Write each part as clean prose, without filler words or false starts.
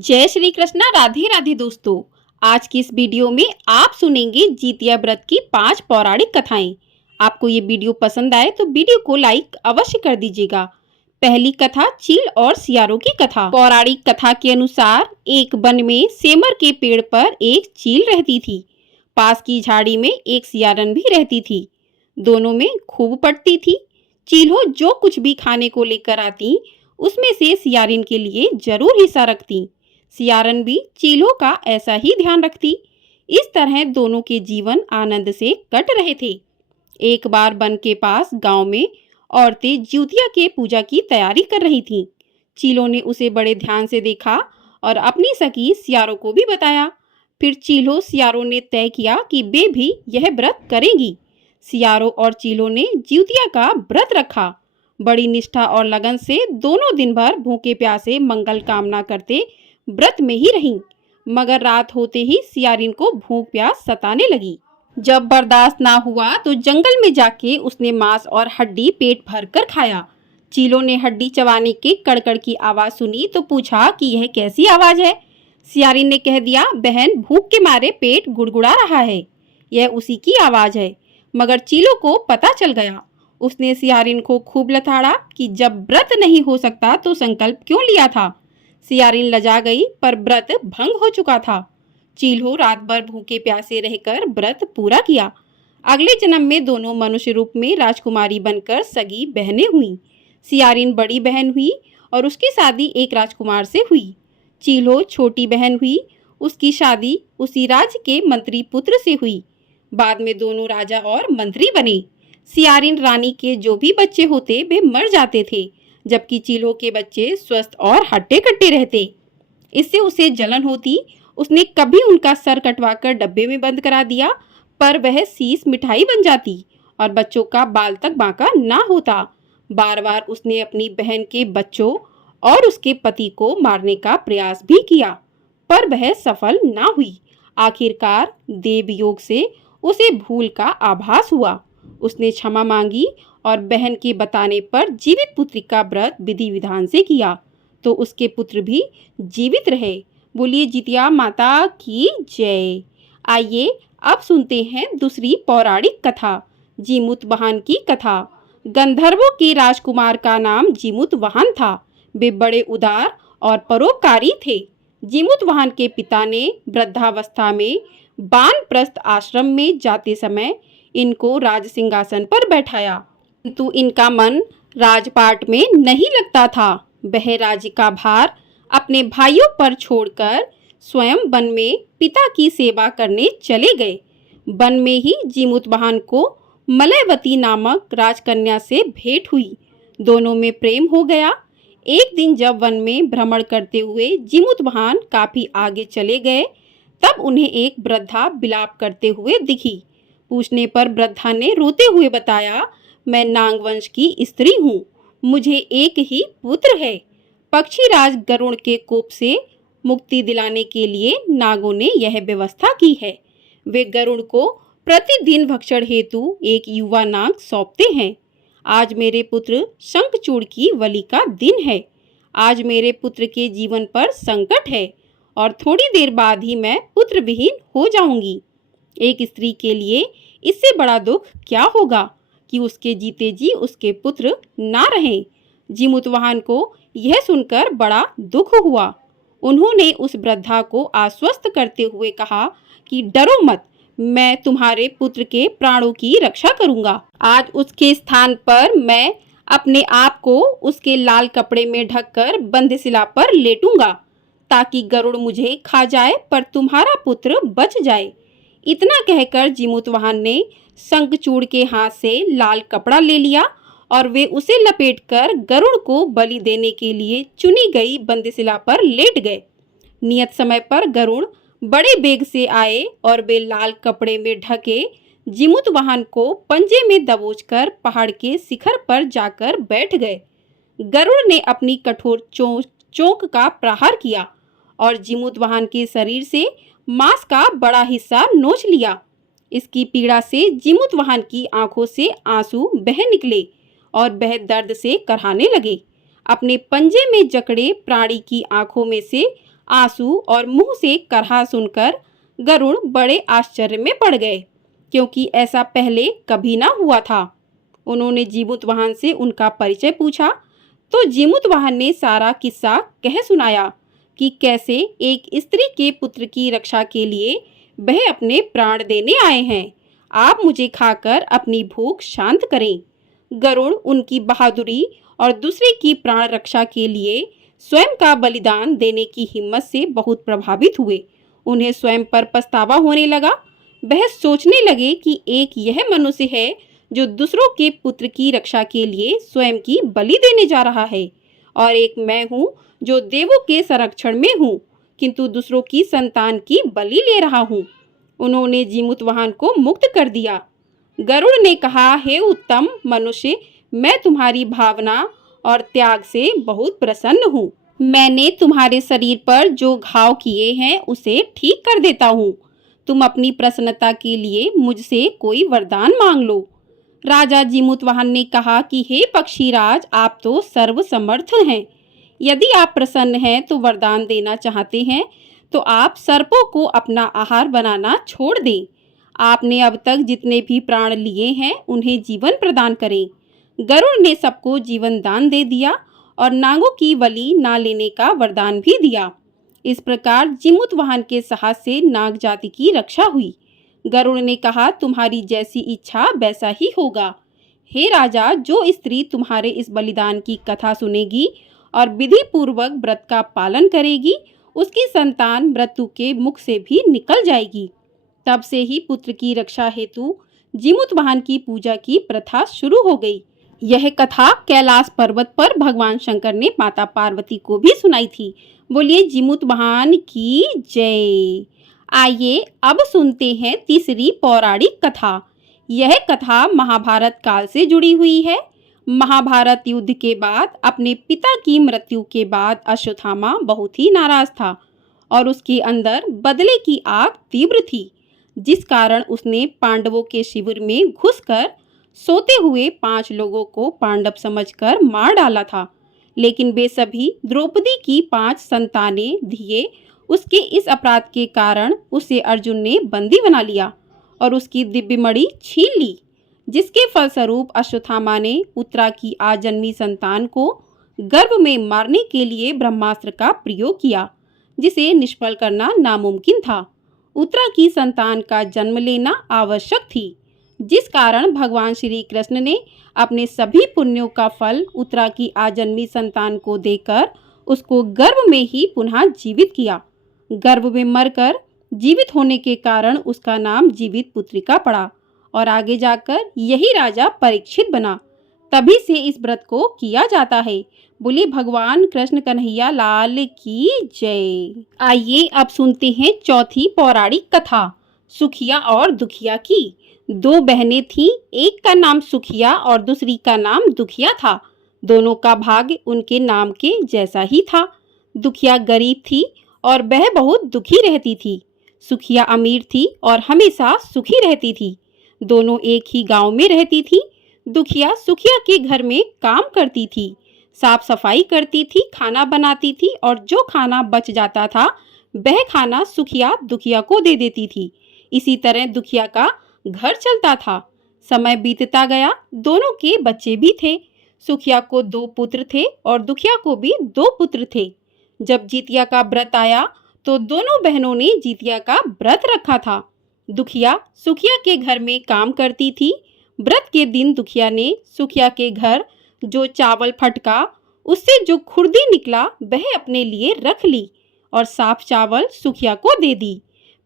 जय श्री कृष्णा। राधे राधे दोस्तों, आज की इस वीडियो में आप सुनेंगे जितिया व्रत की 5 पौराणिक कथाएं। आपको ये वीडियो पसंद आए तो वीडियो को लाइक अवश्य कर दीजिएगा। पहली कथा चील और सियारों की कथा। पौराणिक कथा के अनुसार एक वन में सेमर के पेड़ पर एक चील रहती थी। पास की झाड़ी में एक सियारन भी रहती थी। दोनों में खूब पटती थी। चील्हो जो कुछ भी खाने को लेकर आती उसमें से सियारिन के लिए जरूर हिस्सा रखती। सियारन भी चीलों का ऐसा ही ध्यान रखती। इस तरह दोनों के जीवन आनंद से कट रहे थे। एक बार वन के पास गांव में औरतें ज्योतिया के पूजा की तैयारी कर रही थीं। चीलों ने उसे बड़े ध्यान से देखा और अपनी सखी सियारों को भी बताया। फिर चीलों सियारों ने तय किया कि वे भी यह व्रत करेंगी। सियारों और चीलों ने ज्योतिया का व्रत रखा। बड़ी निष्ठा और लगन से दोनों दिन भर भूखे प्यासे मंगल कामना करते व्रत में ही रहीं। मगर रात होते ही सियारिन को भूख प्यास सताने लगी। जब बर्दाश्त ना हुआ तो जंगल में जाके उसने मांस और हड्डी पेट भर कर खाया। चीलों ने हड्डी चबाने के कड़कड़ की आवाज सुनी तो पूछा कि यह कैसी आवाज है। सियारिन ने कह दिया, बहन भूख के मारे पेट गुड़गुड़ा रहा है, यह उसी की आवाज है। मगर चीलों को पता चल गया। उसने सियारिन को खूब लताड़ा कि जब व्रत नहीं हो सकता तो संकल्प क्यों लिया था। सियारिन लजा गई, पर व्रत भंग हो चुका था। चील्हो रात भर भूखे प्यासे रहकर व्रत पूरा किया। अगले जन्म में दोनों मनुष्य रूप में राजकुमारी बनकर सगी बहनें हुईं। सियारिन बड़ी बहन हुई और उसकी शादी एक राजकुमार से हुई। चील्हो छोटी बहन हुई, उसकी शादी उसी राज्य के मंत्री पुत्र से हुई। बाद में दोनों राजा और मंत्री बने। सियारिन रानी के जो भी बच्चे होते वे मर जाते थे, जबकि चीलों के बच्चे स्वस्थ और हट्टे कट्टे रहते। इससे उसे जलन होती। उसने कभी उनका सर कटवाकर डब्बे में बंद करा दिया, पर वह शीश मिठाई बन जाती और बच्चों का बाल तक बांका ना होता। बार बार उसने अपनी बहन के बच्चों और उसके पति को मारने का प्रयास भी किया, पर वह सफल ना हुई। आखिरकार देवयोग से उसे भूल का आभास हुआ। उसने क्षमा मांगी और बहन के बताने पर जीवित पुत्री का व्रत विधि विधान से किया, तो उसके पुत्र भी जीवित रहे। बोलिए जितिया माता की जय। आइए अब सुनते हैं दूसरी पौराणिक कथा, जीमूतवाहन की कथा। गंधर्वों के राजकुमार का नाम जीमूतवाहन था। वे बड़े उदार और परोपकारी थे। जीमूतवाहन के पिता ने वृद्धावस्था में वानप्रस्थ आश्रम में जाते समय इनको राज सिंहासन पर बैठाया, किंतु इनका मन राजपाट में नहीं लगता था। वह राज्य का भार अपने भाइयों पर छोड़कर स्वयं वन में पिता की सेवा करने चले गए। वन में ही जीमूतवाहन को मलयवती नामक राजकन्या से भेंट हुई। दोनों में प्रेम हो गया। एक दिन जब वन में भ्रमण करते हुए जीमूतवाहन काफी आगे चले गए, तब उन्हें एक वृद्धा विलाप करते हुए दिखी। पूछने पर वृद्धा ने रोते हुए बताया, मैं नागवंश की स्त्री हूँ, मुझे एक ही पुत्र है। पक्षीराज गरुड़ के कोप से मुक्ति दिलाने के लिए नागों ने यह व्यवस्था की है। वे गरुड़ को प्रतिदिन भक्षण हेतु एक युवा नाग सौंपते हैं। आज मेरे पुत्र शंखचूड़ की बलि का दिन है। आज मेरे पुत्र के जीवन पर संकट है और थोड़ी देर बाद ही मैं पुत्र विहीन हो जाऊंगी। एक स्त्री के लिए इससे बड़ा दुख क्या होगा कि उसके जीते जी उसके पुत्र ना रहें। जीमूतवाहन को यह सुनकर बड़ा दुख हुआ। उन्होंने उस वृद्धा को आश्वस्त करते हुए कहा कि डरो मत, मैं तुम्हारे पुत्र के प्राणों की रक्षा करूंगा। आज उसके स्थान पर मैं अपने आप को उसके लाल कपड़े में ढककर बंदशिला पर लेटूंगा, ताकि गरुड़ मुझे खा जाए पर तुम्हारा पुत्र बच जाए। इतना कहकर जीमूतवाहन ने शंखचूड़ के हाथ से लाल कपड़ा ले लिया और वे उसे लपेटकर गरुड़ को बलि देने के लिए चुनी गई बंदशिला पर लेट गए। नियत समय पर गरुड़ बड़े बेग से आए और वे लाल कपड़े में ढके जीमूतवाहन को पंजे में दबोचकर पहाड़ के शिखर पर जाकर बैठ गए। गरुड़ ने अपनी कठोर चोंच का प्रहार किया और जीमूतवाहन के शरीर से मांस का बड़ा हिस्सा नोच लिया। इसकी पीड़ा से जीमूतवाहन की आंखों से आंसू बह निकले और वह दर्द से कराहने लगे। अपने पंजे में जकड़े प्राणी की आंखों में से आंसू और मुंह से करहा सुनकर गरुड़ बड़े आश्चर्य में पड़ गए, क्योंकि ऐसा पहले कभी ना हुआ था। उन्होंने जीमूतवाहन से उनका परिचय पूछा तो जीमूतवाहन ने सारा किस्सा कह सुनाया कि कैसे एक स्त्री के पुत्र की रक्षा के लिए वह अपने प्राण देने आए हैं। आप मुझे खाकर अपनी भूख शांत करें। गरुड़ उनकी बहादुरी और दूसरे की प्राण रक्षा के लिए स्वयं का बलिदान देने की हिम्मत से बहुत प्रभावित हुए। उन्हें स्वयं पर पछतावा होने लगा। वह सोचने लगे कि एक यह मनुष्य है जो दूसरों के पुत्र की रक्षा के लिए स्वयं की बलि देने जा रहा है, और एक मैं हूँ जो देवों के संरक्षण में हूँ, किंतु दूसरों की संतान की बलि ले रहा हूँ। उन्होंने जीमूतवाहन को मुक्त कर दिया। गरुड़ ने कहा, हे उत्तम मनुष्य, मैं तुम्हारी भावना और त्याग से बहुत प्रसन्न हूँ। मैंने तुम्हारे शरीर पर जो घाव किए हैं उसे ठीक कर देता हूँ। तुम अपनी प्रसन्नता के लिए मुझसे कोई वरदान मांग लो। राजा जीमूतवाहन ने कहा कि हे पक्षीराज, आप तो सर्वसमर्थ हैं। यदि आप प्रसन्न हैं तो वरदान देना चाहते हैं तो आप सर्पों को अपना आहार बनाना छोड़ दें। आपने अब तक जितने भी प्राण लिए हैं उन्हें जीवन प्रदान करें। गरुड़ ने सबको जीवन दान दे दिया और नागों की बलि ना लेने का वरदान भी दिया। इस प्रकार जीमूतवाहन के साहस से नाग जाति की रक्षा हुई। गरुड़ ने कहा, तुम्हारी जैसी इच्छा वैसा ही होगा। हे राजा, जो स्त्री तुम्हारे इस बलिदान की कथा सुनेगी और विधि पूर्वक व्रत का पालन करेगी, उसकी संतान मृत्यु के मुख से भी निकल जाएगी। तब से ही पुत्र की रक्षा हेतु जीमूतवाहन की पूजा की प्रथा शुरू हो गई। यह कथा कैलाश पर्वत पर भगवान शंकर ने माता पार्वती को भी सुनाई थी। बोलिए जीमूतवाहन की जय। आइए अब सुनते हैं तीसरी पौराणिक कथा। यह कथा महाभारत काल से जुड़ी हुई है। महाभारत युद्ध के बाद अपने पिता की मृत्यु के बाद अश्वत्थामा बहुत ही नाराज था और उसके अंदर बदले की आग तीव्र थी, जिस कारण उसने पांडवों के शिविर में घुसकर सोते हुए 5 लोगों को पांडव समझकर मार डाला था। लेकिन वे सभी द्रौपदी की 5 संतानें धिये। उसके इस अपराध के कारण उसे अर्जुन ने बंदी बना लिया और उसकी दिव्य मणि छीन ली, जिसके फलस्वरूप अश्वत्थामा ने उत्तरा की आजन्मी संतान को गर्भ में मारने के लिए ब्रह्मास्त्र का प्रयोग किया, जिसे निष्फल करना नामुमकिन था। उत्तरा की संतान का जन्म लेना आवश्यक थी, जिस कारण भगवान श्री कृष्ण ने अपने सभी पुण्यों का फल उत्तरा की आजन्मी संतान को देकर उसको गर्भ में ही पुनः जीवित किया। गर्भ में मरकर जीवित होने के कारण उसका नाम जीवित पुत्रिका पड़ा और आगे जाकर यही राजा परीक्षित बना। तभी से इस व्रत को किया जाता है। बोलिए भगवान कृष्ण कन्हैया लाल की जय। आइए अब सुनते हैं चौथी पौराणिक कथा, सुखिया और दुखिया की। 2 बहनें थीं, एक का नाम सुखिया और दूसरी का नाम दुखिया था। दोनों का भाग्य उनके नाम के जैसा ही था। दुखिया गरीब थी और वह बहुत दुखी रहती थी। सुखिया अमीर थी और हमेशा सुखी रहती थी। दोनों एक ही गांव में रहती थी। दुखिया सुखिया के घर में काम करती थी, साफ सफाई करती थी, खाना बनाती थी और जो खाना बच जाता था वह खाना सुखिया दुखिया को दे देती थी। इसी तरह दुखिया का घर चलता था। समय बीतता गया, दोनों के बच्चे भी थे। सुखिया को 2 पुत्र थे और दुखिया को भी 2 पुत्र थे। जब जितिया का व्रत आया तो दोनों बहनों ने जितिया का व्रत रखा था। दुखिया सुखिया के घर में काम करती थी। व्रत के दिन दुखिया ने सुखिया के घर जो चावल फटका, उससे जो खुर्दी निकला वह अपने लिए रख ली और साफ चावल सुखिया को दे दी।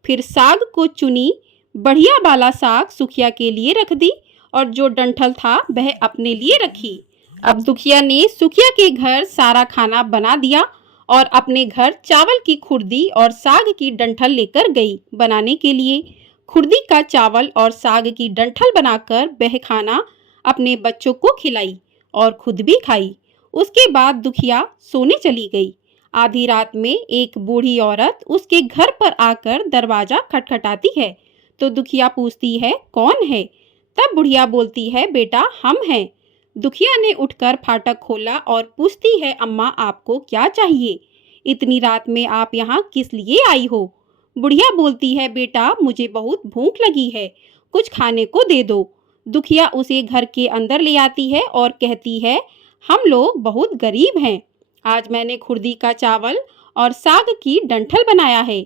फिर साग को चुनी, बढ़िया वाला साग सुखिया के लिए रख दी और जो डंठल था वह अपने लिए रखी। अब दुखिया ने सुखिया के घर सारा खाना बना दिया और अपने घर चावल की खुर्दी और साग की डंठल लेकर गई बनाने के लिए। खुर्दी का चावल और साग की डंठल बनाकर वह खाना अपने बच्चों को खिलाई और खुद भी खाई। उसके बाद दुखिया सोने चली गई। आधी रात में एक बूढ़ी औरत उसके घर पर आकर दरवाजा खटखटाती है तो दुखिया पूछती है, कौन है? तब बुढ़िया बोलती है, बेटा हम हैं। दुखिया ने उठकर फाटक खोला और पूछती है, अम्मा आपको क्या चाहिए? इतनी रात में आप यहाँ किस लिए आई हो? बुढ़िया बोलती है, बेटा मुझे बहुत भूख लगी है, कुछ खाने को दे दो। दुखिया उसे घर के अंदर ले आती है और कहती है, हम लोग बहुत गरीब हैं। आज मैंने खुर्दी का चावल और साग की डंठल बनाया है।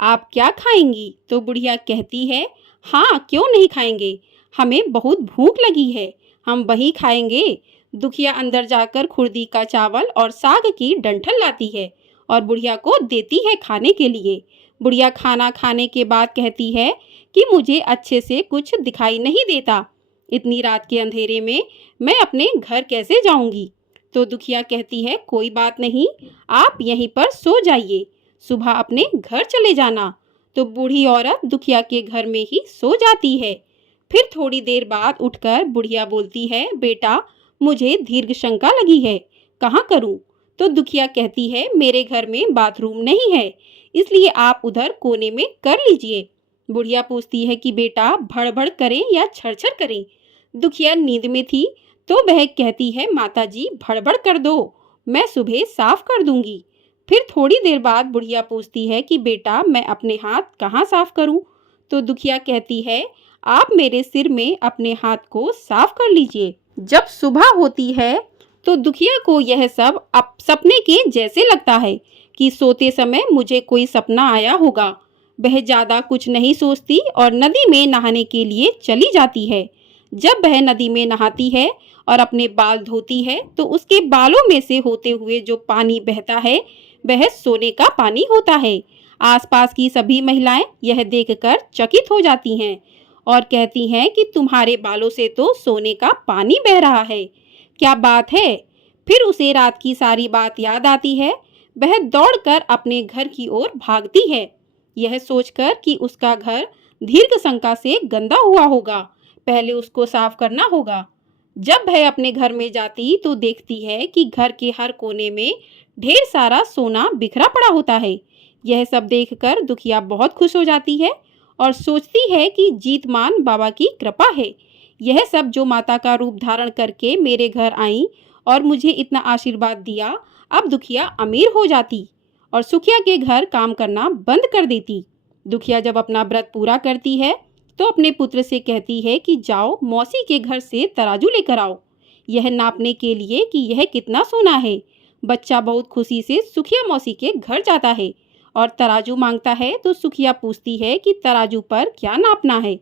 आप क्या खाएंगी? तो बुढ़िया कहती है, हाँ क्यों नहीं खाएंगे, हमें बहुत भूख लगी है, हम वही खाएंगे। दुखिया अंदर जाकर खुर्दी का चावल और साग की डंठल लाती है और बुढ़िया को देती है खाने के लिए। बुढ़िया खाना खाने के बाद कहती है कि मुझे अच्छे से कुछ दिखाई नहीं देता, इतनी रात के अंधेरे में मैं अपने घर कैसे जाऊंगी? तो दुखिया कहती है, कोई बात नहीं, आप यहीं पर सो जाइए, सुबह अपने घर चले जाना। तो बूढ़ी औरत दुखिया के घर में ही सो जाती है। फिर थोड़ी देर बाद उठकर बुढ़िया बोलती है, बेटा मुझे दीर्घ शंका लगी है, कहाँ करूं? तो दुखिया कहती है, मेरे घर में बाथरूम नहीं है, इसलिए आप उधर कोने में कर लीजिए। बुढ़िया पूछती है कि बेटा भड़बड़ करें या छरछर करें? दुखिया नींद में थी तो वह कहती है, माताजी भड़बड़ कर दो, मैं सुबह साफ कर दूंगी। फिर थोड़ी देर बाद बुढ़िया पूछती है कि बेटा मैं अपने हाथ कहाँ साफ करूं? तो दुखिया कहती है, आप मेरे सिर में अपने हाथ को साफ कर लीजिए। जब सुबह होती है तो दुखिया को यह सब सपने के जैसे लगता है कि सोते समय मुझे कोई सपना आया होगा। वह ज्यादा कुछ नहीं सोचती और नदी में नहाने के लिए चली जाती है। जब वह नदी में नहाती है और अपने बाल धोती है तो उसके बालों में से होते हुए जो पानी बहता है वह सोने का पानी होता है। आसपास की सभी महिलाएं यह देखकर चकित हो जाती हैं और कहती हैं कि तुम्हारे बालों से तो सोने का पानी बह रहा है, क्या बात है? फिर उसे रात की सारी बात याद आती है। वह दौड़कर अपने घर की ओर भागती है, यह सोचकर कि उसका घर दीर्घ शंका से गंदा हुआ होगा, पहले उसको साफ करना होगा। जब वह अपने घर में जाती तो देखती है कि घर के हर कोने में ढेर सारा सोना बिखरा पड़ा होता है। यह सब देखकर दुखिया बहुत खुश हो जाती है और सोचती है कि जीतमान बाबा की कृपा है, यह सब जो माता का रूप धारण करके मेरे घर आई और मुझे इतना आशीर्वाद दिया, अब दुखिया अमीर हो जाती और सुखिया के घर काम करना बंद कर देती। दुखिया जब अपना व्रत पूरा करती है तो अपने पुत्र से कहती है कि जाओ मौसी के घर से तराजू लेकर आओ, यह नापने के लिए कि यह कितना सोना है। बच्चा बहुत खुशी से सुखिया मौसी के घर जाता है और तराजू मांगता है तो सुखिया पूछती है कि तराजू पर क्या नापना है?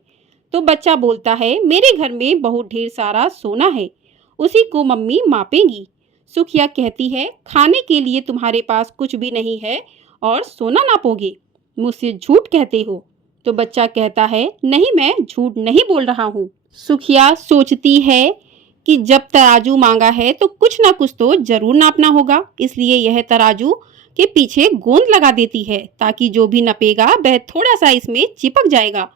तो बच्चा बोलता है, मेरे घर में बहुत ढेर सारा सोना है, उसी को मम्मी मापेंगी। सुखिया कहती है, खाने के लिए तुम्हारे पास कुछ भी नहीं है और सोना नापोगे, मुझसे झूठ कहते हो। तो बच्चा कहता है, नहीं मैं झूठ नहीं बोल रहा हूँ। सुखिया सोचती है कि जब तराजू मांगा है तो कुछ ना कुछ तो जरूर नापना होगा, इसलिए यह तराजू के पीछे गोंद लगा देती है ताकि जो भी नपेगा वह थोड़ा सा इसमें चिपक जाएगा।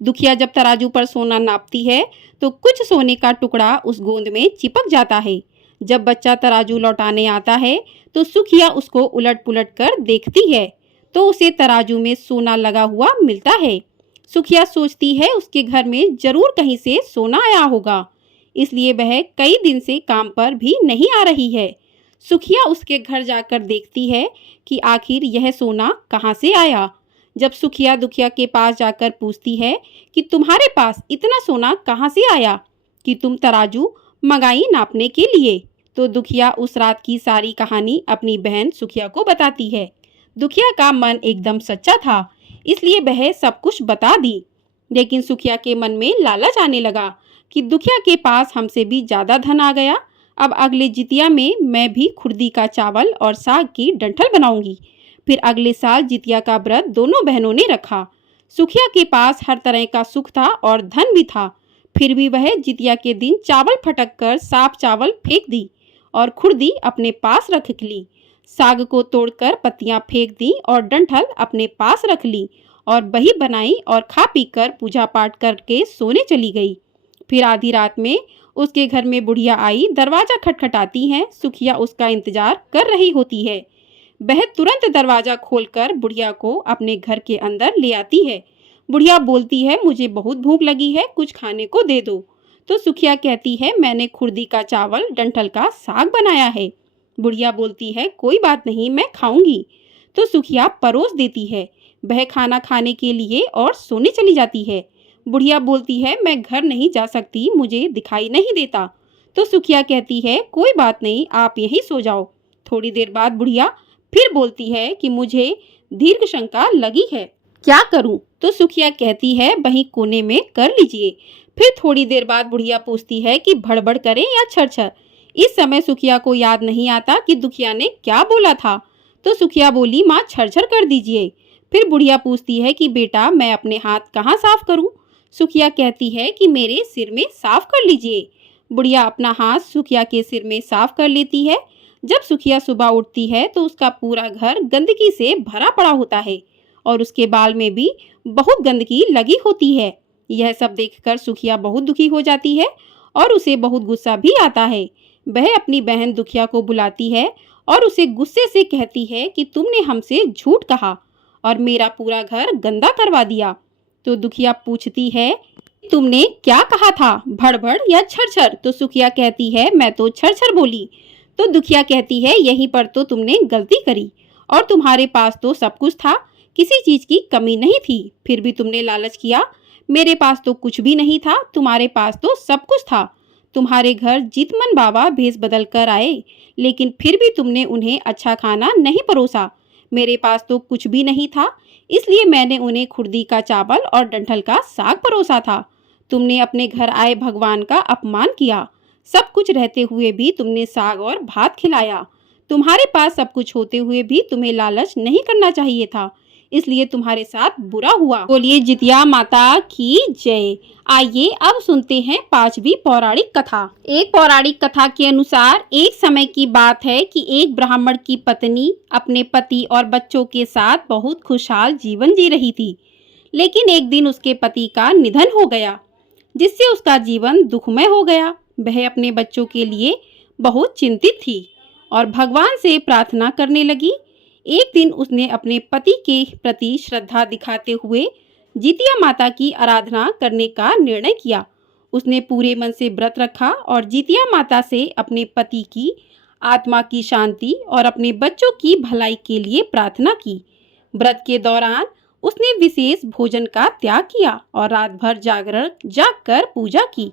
दुखिया जब तराजू पर सोना नापती है तो कुछ सोने का टुकड़ा उस गोंद में चिपक जाता है। जब बच्चा तराजू लौटाने आता है तो सुखिया उसको उलट पुलट कर देखती है तो उसे तराजू में सोना लगा हुआ मिलता है। सुखिया सोचती है उसके घर में जरूर कहीं से सोना आया होगा, इसलिए वह कई दिन से काम पर भी नहीं आ रही है। सुखिया उसके घर जाकर देखती है कि आखिर यह सोना कहाँ से आया। जब सुखिया दुखिया के पास जाकर पूछती है कि तुम्हारे पास इतना सोना कहाँ से आया कि तुम तराजू मंगाई नापने के लिए, तो दुखिया उस रात की सारी कहानी अपनी बहन सुखिया को बताती है। दुखिया का मन एकदम सच्चा था, इसलिए वह सब कुछ बता दी। लेकिन सुखिया के मन में लालच आने लगा कि दुखिया के पास हमसे भी ज्यादा धन आ गया, अब अगले जितिया में मैं भी खुर्दी का चावल और साग की डंठल बनाऊंगी। फिर अगले साल जितिया का व्रत दोनों बहनों ने रखा। सुखिया के पास हर तरह का सुख था और धन भी था, फिर भी वह जितिया के दिन चावल फटक कर साफ चावल फेंक दी और खुर्दी अपने पास रख ली। साग को तोड़कर पत्तियां फेंक दी और डंठल अपने पास रख ली और वही बनाई और खा पी कर पूजा पाठ करके सोने चली गई। फिर आधी रात में उसके घर में बुढ़िया आई, दरवाजा खटखटाती है। सुखिया उसका इंतजार कर रही होती है। वह तुरंत दरवाजा खोलकर बुढ़िया को अपने घर के अंदर ले आती है। बुढ़िया बोलती है, मुझे बहुत भूख लगी है, कुछ खाने को दे दो। तो सुखिया कहती है, मैंने खुर्दी का चावल डंठल का साग बनाया है। बुढ़िया बोलती है कोई बात नहीं, मैं खाऊंगी। तो सुखिया परोस देती है। वह खाना खाने के लिए और सोने चली जाती है। बुढ़िया बोलती है मैं घर नहीं जा सकती, मुझे दिखाई नहीं देता। तो सुखिया कहती है कोई बात नहीं, आप यहीं सो जाओ। थोड़ी देर बाद बुढ़िया फिर बोलती है कि मुझे दीर्घ शंका लगी है, क्या करूं? तो सुखिया कहती है वहीं कोने में कर लीजिए। फिर थोड़ी देर बाद बुढ़िया पूछती है कि भड़बड़ करें या छरछर। इस समय सुखिया को याद नहीं आता कि दुखिया ने क्या बोला था। तो सुखिया बोली माँ छरछर कर दीजिए। फिर बुढ़िया पूछती है कि बेटा मैं अपने हाथ कहाँ साफ करूं? सुखिया कहती है कि मेरे सिर में साफ कर लीजिए। बुढ़िया अपना हाथ सुखिया के सिर में साफ कर लेती है। जब सुखिया सुबह उठती है तो उसका पूरा घर गंदगी से भरा पड़ा होता है और उसके बाल में भी बहुत गंदगी लगी होती है। यह सब देखकर सुखिया बहुत दुखी हो जाती है और उसे बहुत गुस्सा भी आता है। वह अपनी बहन दुखिया को बुलाती है और उसे गुस्से से कहती है कि तुमने हमसे झूठ कहा और मेरा पूरा घर गंदा करवा दिया। तो दुखिया पूछती है तुमने क्या कहा था, भड़बड़ या छरछर? तो सुखिया कहती है मैं तो छरछर बोली। तो दुखिया कहती है यहीं पर तो तुमने गलती करी, और तुम्हारे पास तो सब कुछ था, किसी चीज की कमी नहीं थी, फिर भी तुमने लालच किया। मेरे पास तो कुछ भी नहीं था, तुम्हारे पास तो सब कुछ था। तुम्हारे घर जीतमन बाबा भेष बदल कर आए, लेकिन फिर भी तुमने उन्हें अच्छा खाना नहीं परोसा। मेरे पास तो कुछ भी नहीं था, इसलिए मैंने उन्हें खुर्दी का चावल और डंठल का साग परोसा था। तुमने अपने घर आए भगवान का अपमान किया। सब कुछ रहते हुए भी तुमने साग और भात खिलाया। तुम्हारे पास सब कुछ होते हुए भी तुम्हें लालच नहीं करना चाहिए था, इसलिए तुम्हारे साथ बुरा हुआ। बोलिए जितिया माता की जय। आइए अब सुनते हैं पांचवी पौराणिक कथा। एक पौराणिक कथा के अनुसार एक समय की बात है कि एक ब्राह्मण की पत्नी अपने पति और बच्चों के साथ बहुत खुशहाल जीवन जी रही थी। लेकिन एक दिन उसके पति का निधन हो गया, जिससे उसका जीवन दुखमय हो गया। वह अपने बच्चों के लिए बहुत चिंतित थी और भगवान से प्रार्थना करने लगी। एक दिन उसने अपने पति के प्रति श्रद्धा दिखाते हुए जितिया माता की आराधना करने का निर्णय किया। उसने पूरे मन से व्रत रखा और जितिया माता से अपने पति की आत्मा की शांति और अपने बच्चों की भलाई के लिए प्रार्थना की। व्रत के दौरान उसने विशेष भोजन का त्याग किया और रात भर जागरण जागकर पूजा की।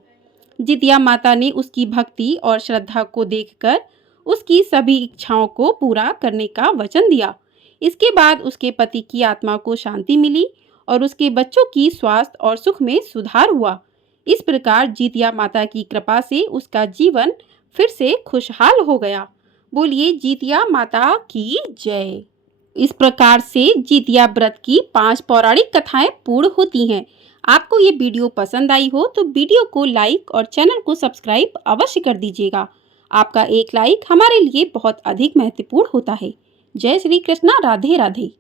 जितिया माता ने उसकी भक्ति और श्रद्धा को देखकर उसकी सभी इच्छाओं को पूरा करने का वचन दिया। इसके बाद उसके पति की आत्मा को शांति मिली और उसके बच्चों की स्वास्थ्य और सुख में सुधार हुआ। इस प्रकार जितिया माता की कृपा से उसका जीवन फिर से खुशहाल हो गया। बोलिए जितिया माता की जय। इस प्रकार से जितिया व्रत की 5 पौराणिक कथाएं पूर्ण होती हैं। आपको ये वीडियो पसंद आई हो तो वीडियो को लाइक और चैनल को सब्सक्राइब अवश्य कर दीजिएगा। आपका एक लाइक हमारे लिए बहुत अधिक महत्वपूर्ण होता है। जय श्री कृष्णा, राधे राधे।